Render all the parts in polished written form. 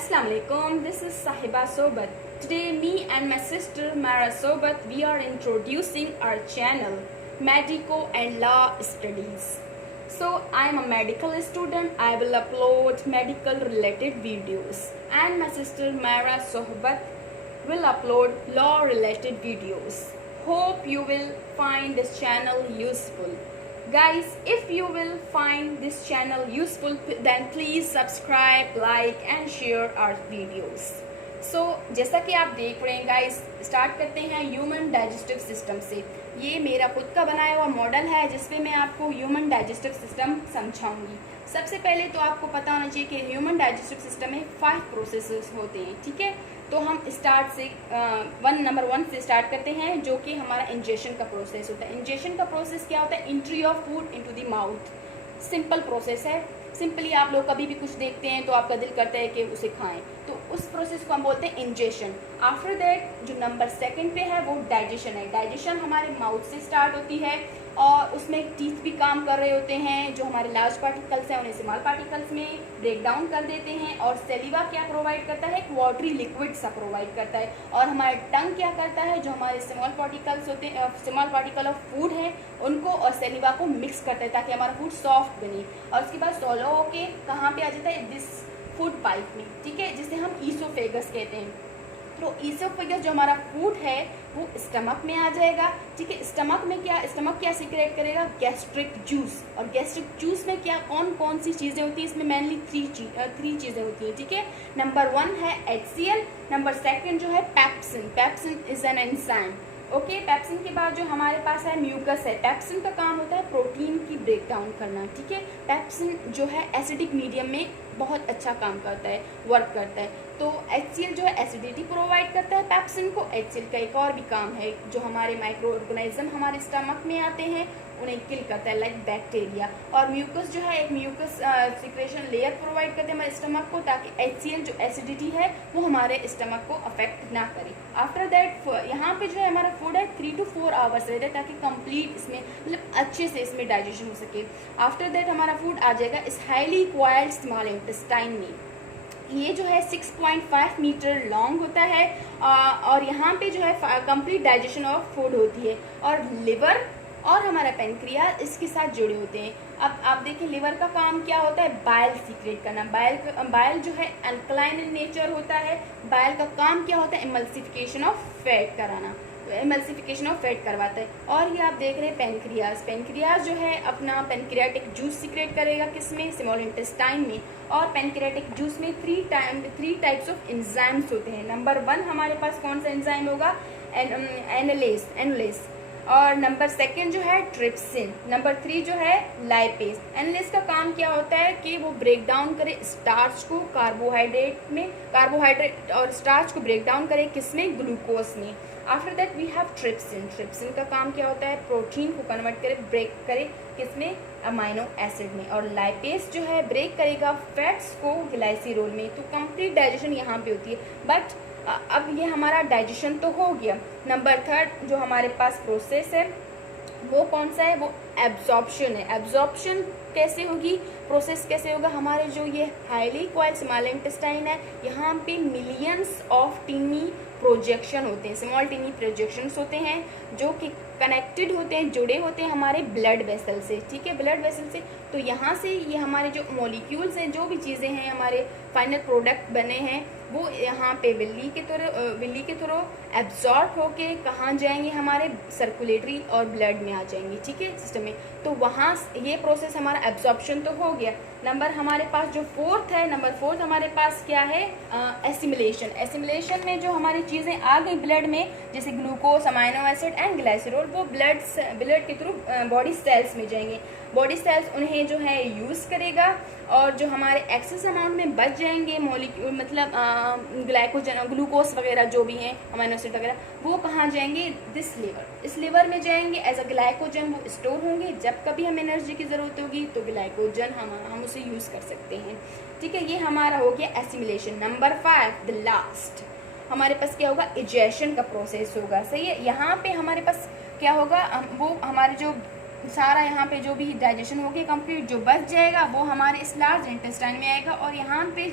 Assalamu alaikum. This is Sahiba Sobat. Today, me and my sister Mara Sobat, we are introducing our channel Medico and Law Studies. So, I am a medical student. I will upload medical related videos, and my sister Mara Sobat will upload law related videos. Hope you will find this channel useful. Guys, if you will find this channel useful, then please subscribe, like and share our videos. So, जैसा कि आप देख रहे हैं guys, start करते हैं human digestive system से। ये मेरा खुद का बनाया हुआ मॉडल है जिसपे मैं आपको ह्यूमन डाइजेस्टिव सिस्टम समझाऊंगी। सबसे पहले तो आपको पता होना चाहिए कि ह्यूमन डाइजेस्टिव सिस्टम में 5 प्रोसेसेस होते हैं, ठीक है। तो हम स्टार्ट से नंबर 1 से स्टार्ट करते हैं, जो कि हमारा इंजेशन का प्रोसेस होता है। इंजेशन का प्रोसेस क्या होता है? Entry of food into the mouth. Simple process है। सिंपली आप लोग कभी भी कुछ देखते हैं तो आपका दिल करता है कि उसे खाएं, तो उस प्रोसेस को हम बोलते हैं इंजेशन। आफ्टर दैट जो नंबर 2 पे है वो डाइजेशन है। डाइजेशन हमारे माउथ से स्टार्ट होती है और उसमें टीथ भी काम कर रहे होते हैं। जो हमारे लार्ज पार्टिकल्स हैं उन्हें स्मॉल पार्टिकल्स में ब्रेक डाउन कर देते हैं। और सेलिवा क्या प्रोवाइड करता है? एक वाटरी लिक्विड सा प्रोवाइड करता है। और हमारा टंग क्या करता है? जो हमारे स्मॉल पार्टिकल्स होते हैं, स्मॉल पार्टिकल ऑफ फूड है, उनको और सेलिवा को मिक्स करता है ताकि हमारा फूड सॉफ्ट बने। और उसके बाद सोलो होके कहाँ पे आ जाता है? दिस फूड पाइप में, ठीक है, जिसे हम ईसोफेगस कहते हैं। तो ईसोफेगस जो हमारा फूड है वो स्टमक में आ जाएगा, ठीक है। स्टमक क्या सीक्रेट करेगा? Gastric juice. और गैस्ट्रिक जूस में क्या कौन कौन सी चीज़ें होती हैं? इसमें मेनली 3 चीज़ें होती हैं, ठीक है। नंबर 1 है HCl। नंबर 2 जो है pepsin. Pepsin is an enzyme, okay. Pepsin के बाद जो हमारे पास है म्यूकस है। पेप्सिन का काम होता है प्रोटीन की ब्रेक डाउन करना, ठीक है। पेप्सिन जो है एसिडिक मीडियम में बहुत अच्छा काम करता है, वर्क करता है। तो HCl जो है एसिडिटी प्रोवाइड करता है पेप्सिन को। HCl का एक और भी काम है, जो हमारे माइक्रो ऑर्गेनिज्म हमारे स्टमक में आते हैं उन्हें किल करता है, लाइक बैक्टीरिया। और म्यूकस जो है एक म्यूकस सिक्रेशन लेयर प्रोवाइड करते हैं हमारे स्टमक को, ताकि HCl जो एसिडिटी है वो हमारे स्टमक को अफेक्ट ना करे। आफ्टर दैट यहाँ पे जो है हमारा फूड है 3 to 4 आवर्स रहता है, ताकि कंप्लीट इसमें मतलब अच्छे से इसमें डाइजेशन हो सके। आफ्टर दैट हमारा फूड आ जाएगा इस हाईली क्वाइल्ड स्मॉल इंटेस्टाइन में। ये जो है 6.5 मीटर लॉन्ग होता है और यहाँ पे जो है कंप्लीट डाइजेशन ऑफ फूड होती है। और लिवर और हमारा पेनक्रियाज इसके साथ जुड़े होते हैं। अब आप देखिए लिवर का काम क्या होता है? बाइल सीक्रेट करना। बाइल जो है अल्कलाइन इन नेचर होता है। बाइल का काम क्या होता है? इमल्सिफिकेशन ऑफ फैट कराना। इमल्सिफिकेशन ऑफ फैट करवाता है। और ये आप देख रहे हैं पेनक्रियाज। पेनक्रियाज जो है अपना पेनक्रियाटिक जूस सीक्रेट करेगा, किसमें? स्मॉल इंटेस्टाइन में। और पेनक्रियाटिक जूस में 3 टाइप्स ऑफ एंजाइम्स होते हैं। नंबर 1 हमारे पास कौन सा एंजाइम होगा? एनुलेस। और नंबर 2 जो है ट्रिप्सिन। नंबर 3 जो है लाइपेज। एनुलेस का काम क्या होता है कि वो ब्रेक डाउन करे स्टार्च को कार्बोहाइड्रेट और स्टार्च को ब्रेक डाउन करे, किसमें? ग्लूकोज में। After that we have trypsin. Trypsin का काम क्या होता है? प्रोटीन को कन्वर्ट करे, ब्रेक करे, किसमें? अमाइनो एसिड में। और लाइपेज जो है ब्रेक करेगा फैट्स को ग्लाइसिरोल में। तो कंप्लीट डाइजेशन यहाँ पे होती है। बट अब ये हमारा डाइजेशन तो हो गया। नंबर 3 जो हमारे पास प्रोसेस है वो कौन सा है? वो एब्जॉर्प्शन है। एब्जॉर्प्शन कैसे होगी? प्रोसेस कैसे होगा? हमारे जो ये हाईली क्वाइल्ड स्मॉल इंटेस्टाइन है, यहाँ पे मिलियंस ऑफ टीनी प्रोजेक्शन होते हैं, स्मॉल टीनी प्रोजेक्शंस होते हैं, जो कि कनेक्टेड होते हैं, जुड़े होते हैं हमारे ब्लड वेसल से, ठीक है, ब्लड वेसल से। तो यहाँ से ये हमारे जो मॉलिक्यूल्स हैं, जो भी चीज़ें हैं, हमारे फाइनल प्रोडक्ट बने हैं, वो यहाँ पे विल्ली के थ्रू एब्जॉर्ब होके कहाँ जाएंगे? हमारे सर्कुलेटरी और ब्लड में आ जाएंगे, ठीक है, सिस्टम में। तो वहाँ ये प्रोसेस हमारा एब्जॉर्प्शन तो हो गया। नंबर हमारे पास जो 4th है, नंबर 4 हमारे पास क्या है? एसिमिलेशन। एसिमिलेशन में जो हमारी चीज़ें आ गई ब्लड में, जैसे glucose, amino acid and glycerol, वो ब्लड के थ्रू बॉडी सेल्स में जाएंगे। बॉडी सेल्स उन्हें जो है यूज़ करेगा, और जो हमारे एक्सेस अमाउंट में बच जाएंगे मॉलिक्यूल, मतलब ग्लाइकोजन, ग्लूकोज वगैरह जो भी हैं, अमाइनो एसिड वगैरह, वो कहाँ जाएंगे? This liver. इस लिवर में जाएंगे एज अ ग्लाइकोजन, वो स्टोर होंगे। जब कभी हमें एनर्जी की ज़रूरत होगी तो ग्लाइकोजन हम उसे यूज़ कर सकते हैं, ठीक है। ये हमारा हो गया एसिमिलेशन। नंबर 5 द लास्ट हमारे पास क्या होगा? इजेशन का प्रोसेस होगा, सही है। यहाँ पे हमारे पास क्या होगा? वो हमारे जो सारा यहाँ पे जो भी डाइजेशन हो गया कंप्लीट, जो बच जाएगा वो हमारे इस लार्ज इंटेस्टाइन में आएगा। और यहाँ पे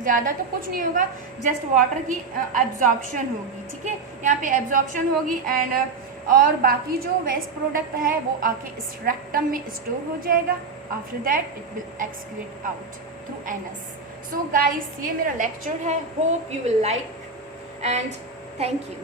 ज़्यादा तो कुछ नहीं होगा, जस्ट वाटर की एब्जॉर्प्शन होगी, ठीक है, यहाँ पे एब्जॉर्प्शन होगी एंड और बाकी जो वेस्ट प्रोडक्ट है वो आके इस रेक्टम में स्टोर हो जाएगा. After that it will excrete out through anus. So guys, ये मेरा लेक्चर है. Hope you will like and thank you.